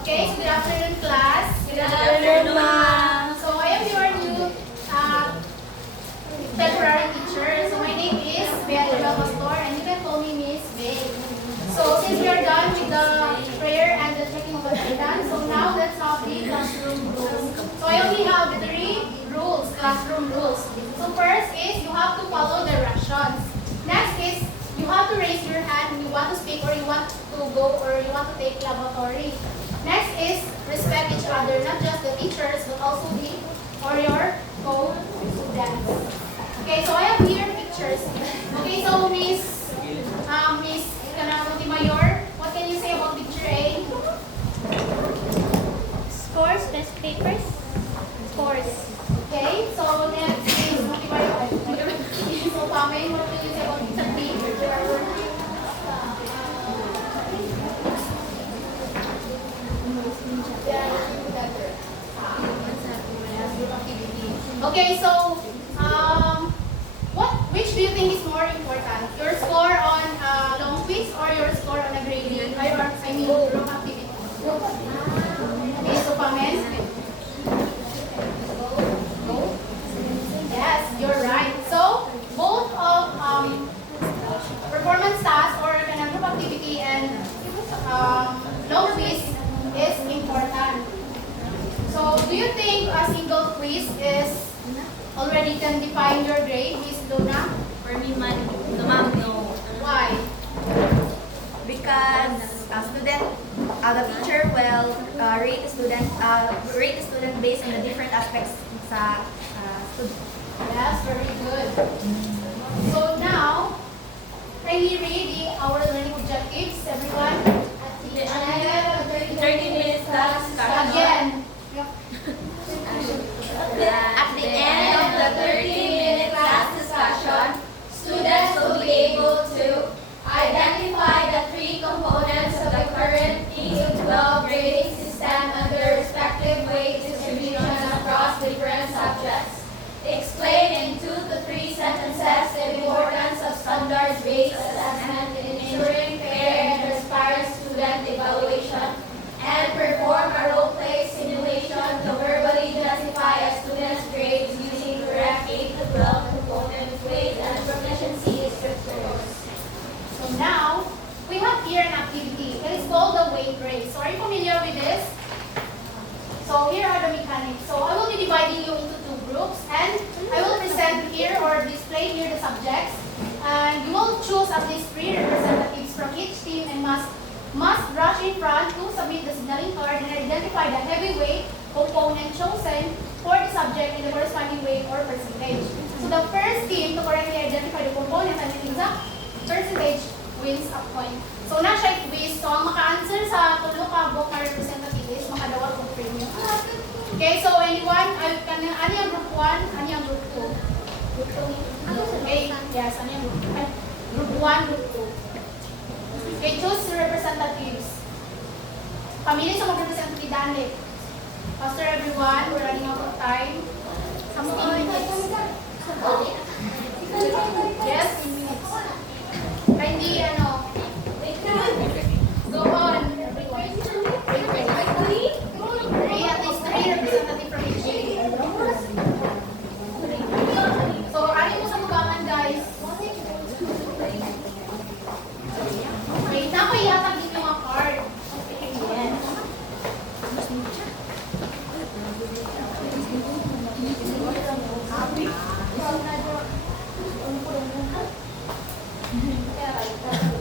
Okay, so good afternoon, class. Good afternoon, ma'am. So I am your new temporary teacher. So my name is Beatriz Pastor, and you can call me Miss Bay. So since we are done with the prayer and the checking of attendance, so now let's have the classroom rules. So I only have three rules, classroom rules. So first is you have to follow directions. Next is you have to raise your hand when you want to speak or you want to go or you want to take lavatory. Next is respect each other, not just the teachers, but also the or your co-students. Okay, so I have here pictures. Okay, so Miss Montemayor, what can you say about picture A? Scores, best papers. Scores. Okay, so next is Montemayor. So Pamela, what can you say about picture B? Okay, so which do you think is more important? Your score on long quiz or your score on a gradient? I mean, group activity. Okay, so Pamela? Yes, you're right. So both of performance task or kind of group activity and long quiz is important. So do you think a single quiz is already can define your grade, Miss Luna? For me, ma'am, no. Why? Because the teacher will rate the student based on the different aspects sa student. Yes, very good. So now, can we read our learning objectives, everyone? 30 minutes task. Again. At the end of the 30-minute class discussion, students will be able to identify the three components of the current P-12 grading system and their respective weight distribution across different subjects. Explain in 2 to 3 sentences the importance of standards-based assessment in ensuring fair and transparent student evaluation, and perform a role-play simulation to verbally justify a student's grades using correct 8 to 12 component weight and proficiency descriptors. So now, we have here an activity. It is called the weight race. So are you familiar with this? So here are the mechanics. So I will be dividing you into two groups and I will present here or display here the subjects. And you will choose at least 3 representatives from each team and must rush in front to submit the signaling card and identify the heavyweight component chosen for the subject in the corresponding weight or percentage. So the first team to correctly identify the component and the exact percentage wins a point. So na siya quiz. So ang maka-answer sa tulo ka book na representatives, makadawal kong premium. Okay, so anyone, ano yung group 1, ano yung group 2? Group 2? Okay, yes, ano yung group 2? Group 1, group 2. Okay, choose representatives. Pamili sa mga representative dali. Faster everyone, we're running out of time. 15 minutes. Yes? Hindi, go on. Everyone. At least 3 representative from each team. So, ano mo sa mubangan, guys? Okay, naku, ihatag din yung mga card. Yes.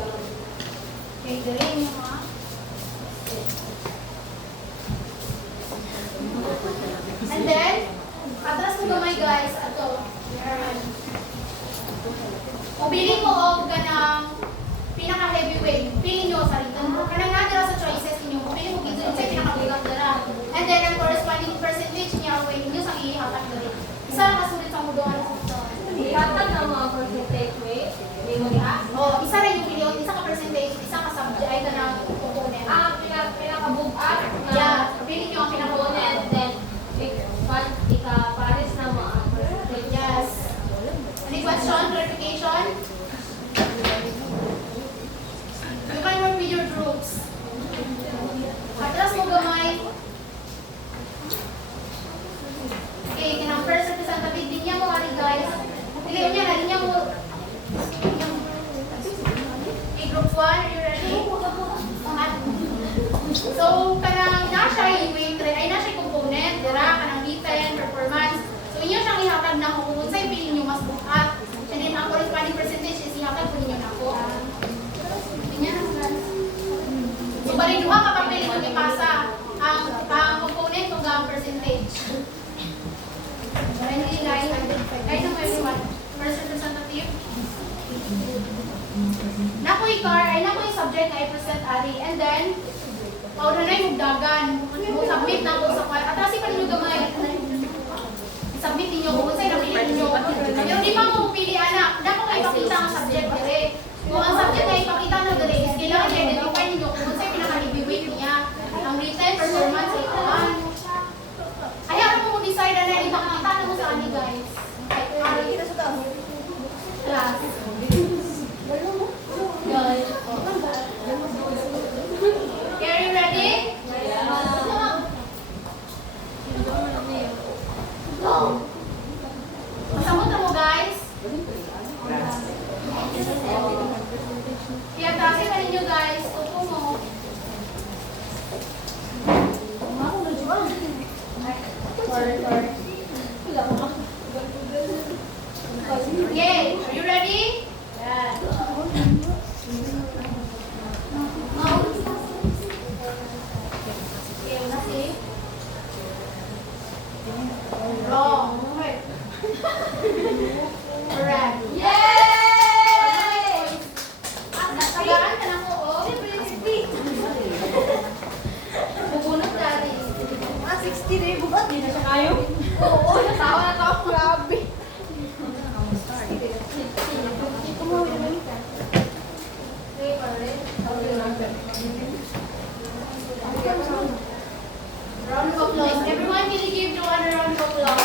So, kanang na siya yung weight rate, ay na siya component, dira, kanang written, performance. So, inyo siyang ihatag na kung unsay pili nyo mas buhat. And then, ang corresponding percentage is ihatag po ninyo na po. Tingnan na guys. So, bali duha ka papel ito ipasa. Ang component kung ang percentage. Friendly line, guys, ang everyone. First representative. Nakoy car, ay nakoy subject ay present ari. And then, pauda na yung dagan. Submit na ko sa kwal. At kasi pa ninyo gamay. Submit ninyo kung sa'yo napili ninyo. Pero di pa mo pili anak. Dapat kayo ipakita ang subject dire. Kung ang subject na ipakita na dire, is kailangan i-identify ninyo kung sa'yo pinaka-heavyweight niya. Ang written performance ay kaan. Ayaw mo decide na ipakita na mo sa ani guys. Class. Okay, are you ready? Masamot na mo guys. Kaya tasin pa ninyo guys. Tupo mo. Okay, are you ready? Okay, una si wrong. Correct. Yay! Tagaan ka na ko, oh. Bubunot dati. 60 rin, bukat din na siya kayo. Oo, natawa na ako. Grabe. Round of applause. Everyone, can you give Joanne a round of applause?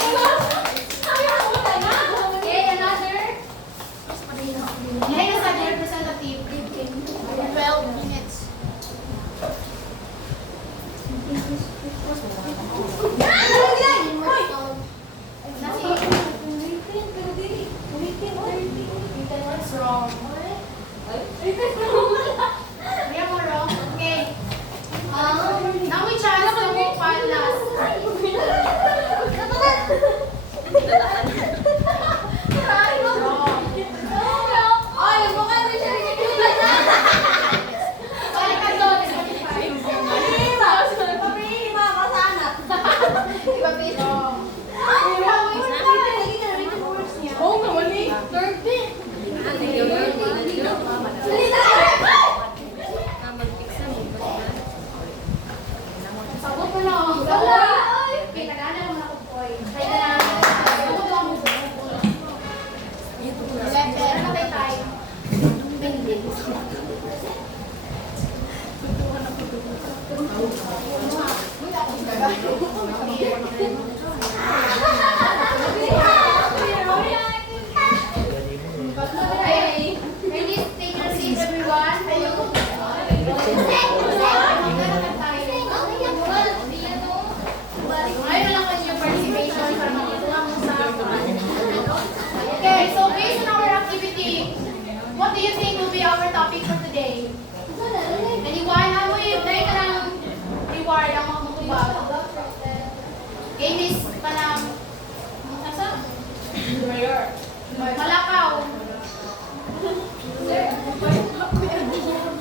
Okay, another. Ngayon sa representative. 12 minutes. What's wrong? Kaya mo wrong? Okay. Now we chance to move palas. Balik ka doon. Sabot mo na. Okay, nagana naman ako po. Kaya na. Sabot mo mo. Namatay tayo. Okay. Please take your seats, everyone. Ngayon lang kayo yung participation para makatuwa mo sa Okay, so based on our activity, what do you think will be our topic for today? Anyone? Ano yung dahil ka ng reward ang mga matubag? Okay, this pa ng nasa? Malakaw.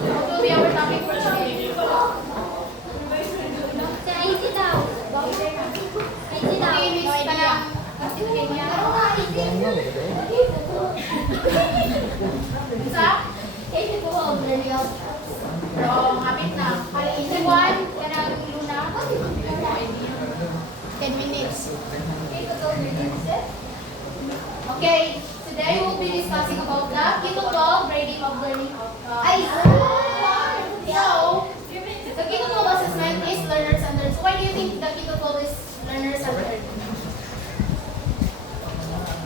What will be our topic for today? Okay, mix ka lang. Isa? Wrong. Kapit na. Anyone? Kanang Luna? 10 minutes. Okay. Today we'll be discussing about the K-12 grading of learning outcomes. So, the K-12 assessment is learner-centered. So why do you think the K-12 is learner-centered?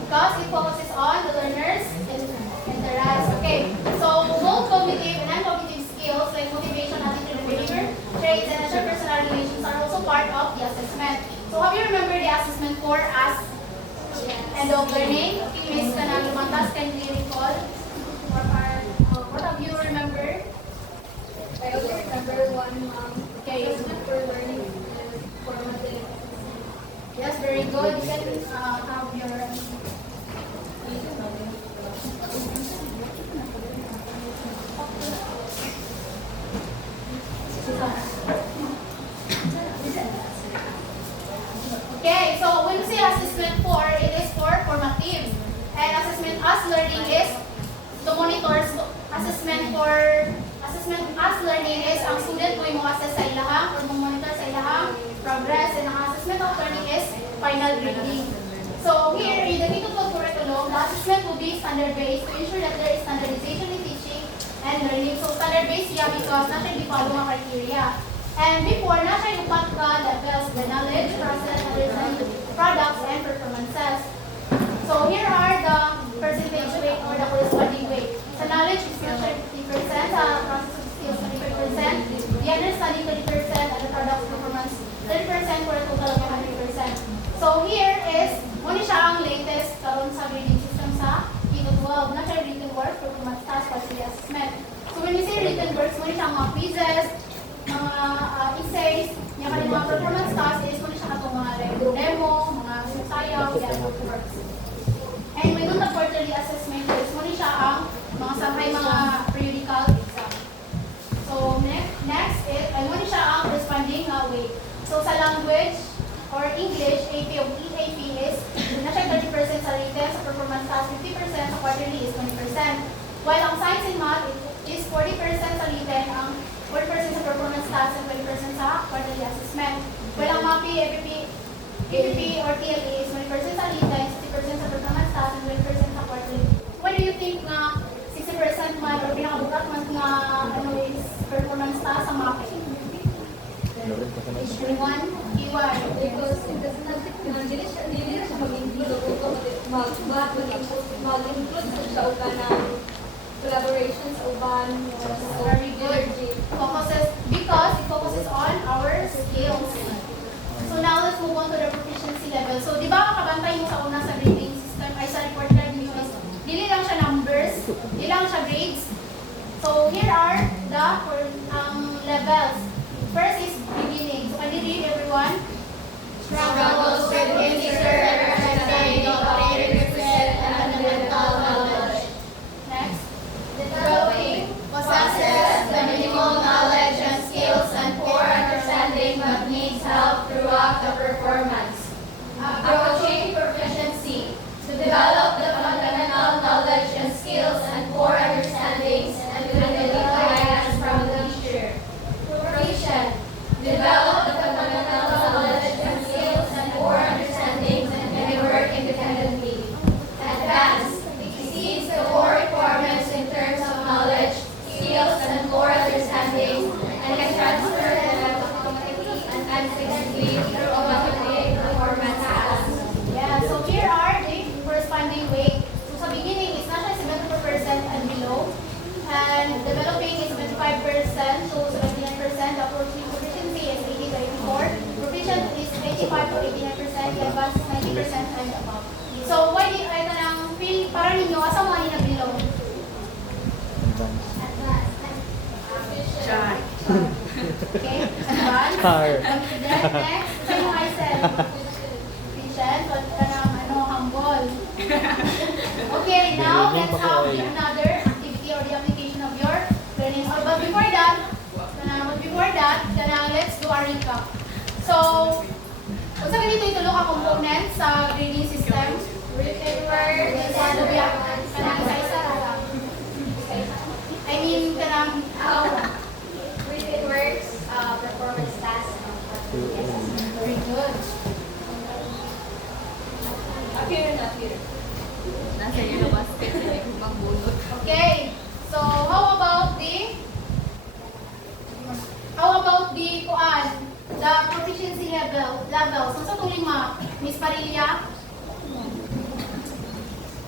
Because it focuses on the learners and the rest. Okay, so both cognitive and non-cognitive skills like motivation, attitude, and behavior, traits, and interpersonal relations are also part of the assessment. So have you remembered the assessment 4 as end of learning? Okay, Miss Kanang Lumantas, can you recall? What have you remembered? I also remember one Okay. Yes, very good. You can have your... Okay, so when we say assessment 4, it is for formative. And assessment as learning is to monitor. Assessment as learning is ang student mo yung assess sa ilahang or monitor sa ilahang progress. And ang assessment of learning is final grading. So here in the K-12 curriculum, the assessment will be standard-based to ensure that there is standardization in teaching and learning. So standard-based siya because na siya di follow mga criteria. And before, na siya yung patka levels, the knowledge, process, understanding, products, and performances. So here are the percentage weight or the corresponding weight. Sa knowledge, is na siya 50%, sa process of skills 25%, the understanding 30%, and the products performance 30% for a total of 100%. So here is, muna siya ang latest karon sa grading system sa K-12. Na siya written work, performance task, quality assessment. So when we say written works, muna siya ang mga quizzes, mga essays, yung kanilang mga performance tasks is muna siya katong mga demo, mga sayaw, yan, works. And may nung quarterly assessment is muna siya ang mga sabay mga periodical exam. So next is, ay muna siya ang responding weight. So sa language or English, AP of EAP is, na siya 30% sa written, sa performance task 50%, sa quarterly is 20%. While ang science and math is 40% sa written, ang 40% sa performance task and 20% sa quarterly assessment. While ang MAPI, EPP or TLE is 20% sa written, 60% sa performance task and 20% sa quarterly. Why do you think na 60% man or pinakabukat man na ano is performance task sa MAPI? Page 21, Iwan. Because it does not hindi na siya mag-include sa uban ng collaborations uban Very good. Because it focuses on our skills. So now let's move on to the proficiency level. So di ba makabantay mo sa una sa grading system ay sa report card nyo is dili lang siya numbers, dili lang siya grades. So here are the levels. First is beginning. So can you read everyone? struggles with insecure understanding of prerequisite and fundamental knowledge. Next. Developing possesses the minimal knowledge and skills and poor understanding but needs help throughout the performance. Approaching proficiency to develop the fundamental knowledge and skills and poor understandings and to need guidance from the teacher. Proficient. Develop the fundamental knowledge and skills and poor understandings and can work independently. Advance. Exceeds the core requirements in terms of knowledge, skills, and core understanding and can transfer them automatically and efficiently through automatic performance tasks. Yeah, so here are the corresponding weight. So sa beginning is nasa 74% and below. And developing is 75% to 79%. Approaching proficiency is 80 to 84. Proficient is 85 to 89%. Advanced is 90% and above. So why di ay tanang feel para ninyo asa mo ani na below? Okay, advanced. Next, sa yung I said. Proficient, but kanang humble. Okay, now let's have another activity or the application of your learning. But before that, let's do a recap. So, kung sa ganito itulo ka components sa grading system, written word, kanang isa-isa. I mean, kanang Written works, performance tasks. very good. Appear. Nasa university, magbulot. Okay, so how about the the proficiency level? So sa itong lima, Miss Parilla,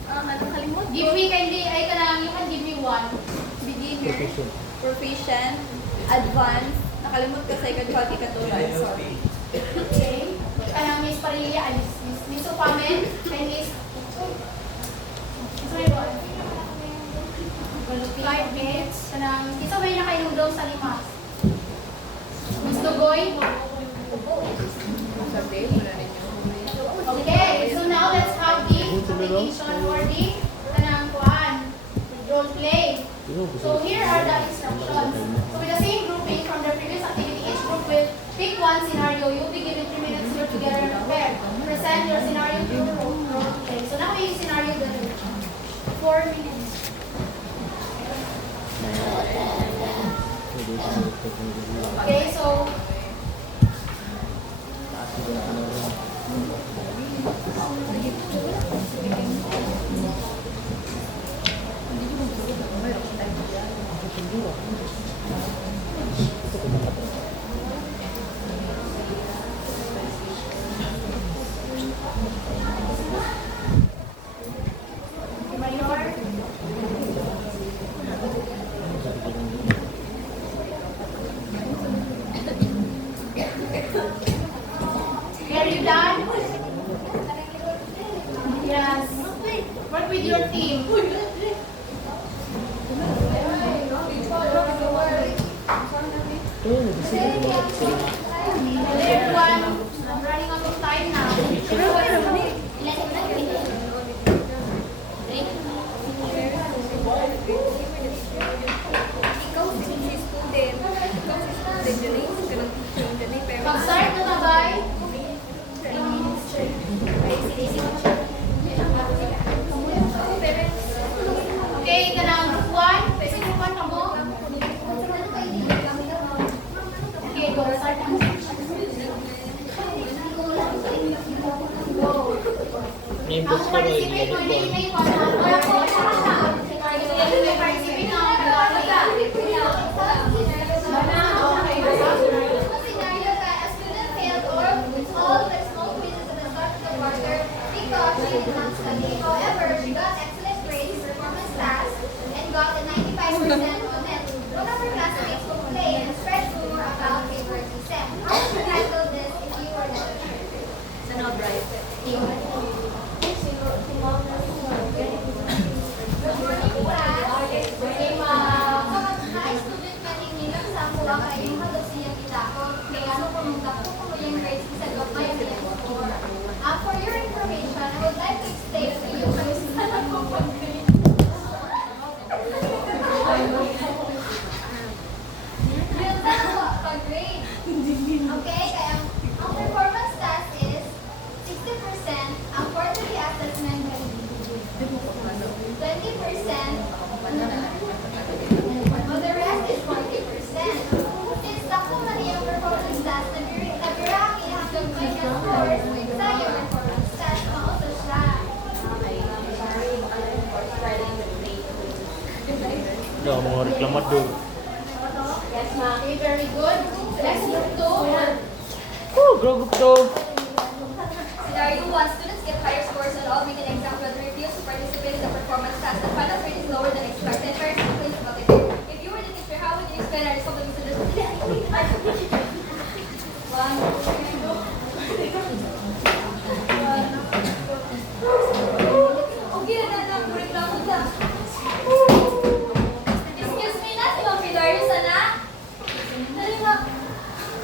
Nakakalimot. give me kindly, ay kanang, you can give me one. Beginner. Proficient, advanced, nakalimot ka sa ikatwag ikatuloy. Sorry. Okay. Kanang Miss Parilla, ay Miss Upamen, kay Miss Five minutes. Kanang, isa may nakainom daw sa lima. Miss Dugo, Joy? Okay, so now let's have the application for the kanang kuan, role play. So here are the instructions. So with the same grouping from the previous activity, each group will pick one scenario. You'll be given 3 minutes here together and prepare. Present your scenario through role play. So now we scenario the 4 minutes. Okay, so Mayor. Are you done? Yes. Work with your team. Everyone, I'm running out of time now. Pag-start na ba? Okay, kanang group 1. Pwede group 1 ka mo? Okay, go. Start na. Go. Ang participate mo, hindi may participate na. However, she got excellent grades in performance tasks and got a 95% on it. One of her classmates complained and spread rumor about favoritism. How would you handle this if you were the Good morning, class. Okay, mga student kaningilang sa kuha kayong hadap siya kita ko. Kaya ano kung magdako ko yung grades sa gabay niya score. For your information, I would like to explain to you kung saan ako pag-grade. Real time po, pag-grade. Okay, kaya ang performance task is 60% ang quarterly assessment can be 20%, well, the rest is 40%. Since dako man yung performance task, nabiraki hanggang kanyang scores sa yung performance task, mauto siya. Dah mga reklamador. Yes, ma'am. Okay, very good. Next group 2. Group to. Scenario 1, students get higher scores on all written exams but refuse to participate in the performance task. The final grade is lower than expected. Parents complain about it. If you were the teacher, how would you explain and resolve the misunderstanding? Okay, na reklamo ka. Excuse me na, si Ma'am Pidarius, anak. Dali nga.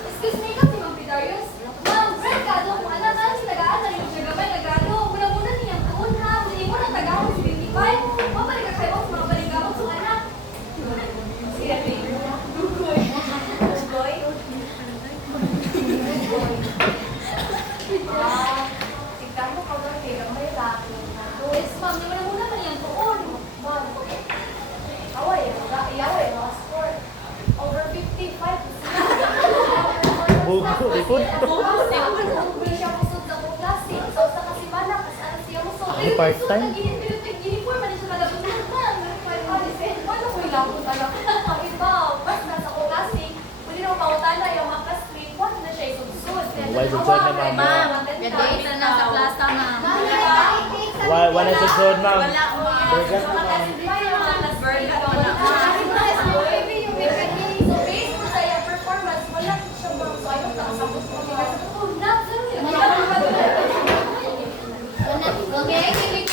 Excuse me ka, si Ma'am Pidarius. Ma'am, Brad, kado kung anak na si tagaan na yung siyagamay na gado. Muna-muna niyang tuon ha. Hindi mo na tagaan si 55. Mabalik ka kayo sa mga baligawag sa anak. Sige, Dugoy. Dugoy? Tignan mo ka ba kayo may laki. Yes, ma'am, di mo na muna pa niyang tuon. Ma'am, away, iyaway, mga score. Over 55. Buko, ikot. Hindi siya musod sa kong klase. So, sa kasimana, kasaan siya musod. Ay, part-time? Pero tag-uniform, man siya nalabutan. Paano ko ilapon talaga? Ang iba, mas nasa kong klase. Pwede na pautala yung mga class 3. Paano na siya isusod? Why susod na, ma'am? Ganda na sa klasa, ma'am. Wala susod, ma'am. Burgat na, ma'am. Okay,